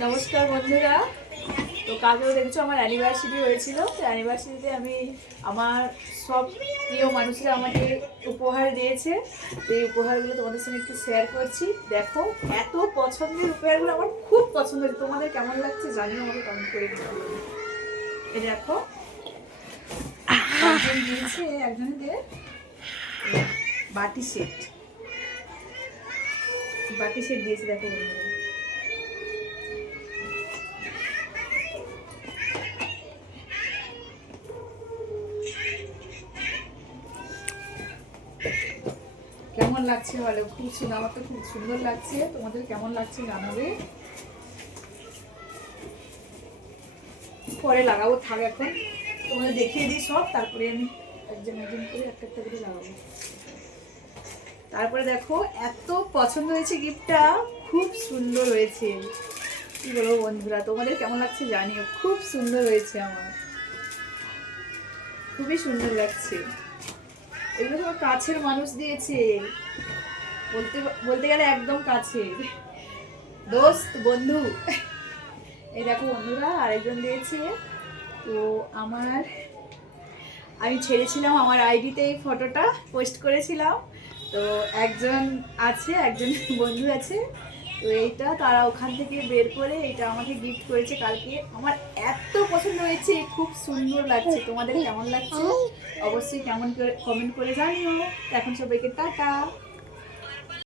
নমস্কার বন্ধুরা। তো কালকেও দেখছো আমার অ্যানিভার্সারি হয়েছিল। তো অ্যানিভার্সারিতে আমি আমার সব প্রিয় মানুষরা আমাকে উপহার দিয়েছে। তো এই উপহারগুলো তোমাদের সঙ্গে একটু শেয়ার করছি। দেখো এত পছন্দের উপহারগুলো আমার খুব পছন্দ হয়েছে। তোমাদের কেমন লাগছে জানিও, আমাকে কমেন্ট করে দিও। এই দেখো একজন দিয়েছে, একজনকে বাটি সেট দিয়েছে। দেখো বন্ধুরা, কেমন লাগছে বলো? খুব সুন্দর, আমার তো খুব সুন্দর লাগছে। তোমাদের কেমন লাগছে জানাবে। পরে লাগাবো, থাক এখন তোমাদের দেখিয়ে দিই সব, তারপরে আমি একজন একজন করে একটা একটা করে লাগাবো। তারপরে দেখো এত পছন্দ হয়েছে গিফটটা, খুব সুন্দর হয়েছে। কি বলবো বন্ধুরা, তোমাদের কেমন লাগছে জানিও। খুব সুন্দর হয়েছে, আমার খুবই সুন্দর লাগছে। এগুলো সব কাছের মানুষ দিয়েছে, বলতে বলতে গেলে একদম কাছের দোস্ত বন্ধু। এই দেখো বন্ধুরা, আরেকজন দিয়েছে। তো আমি ছেড়েছিলাম আমার আইডিতে, এই ফটোটা পোস্ট করেছিলাম। তো একজন বন্ধু আছে। তো এইটা তারা ওখান থেকে বের করে এটা আমাকে গিফট করেছে কালকে। আমার এত পছন্দ হয়েছে, খুব সুন্দর লাগছে। তোমাদের কেমন লাগছে অবশ্যই কেমন করে কমেন্ট করে জানিও। এখন সবাইকে টাটা।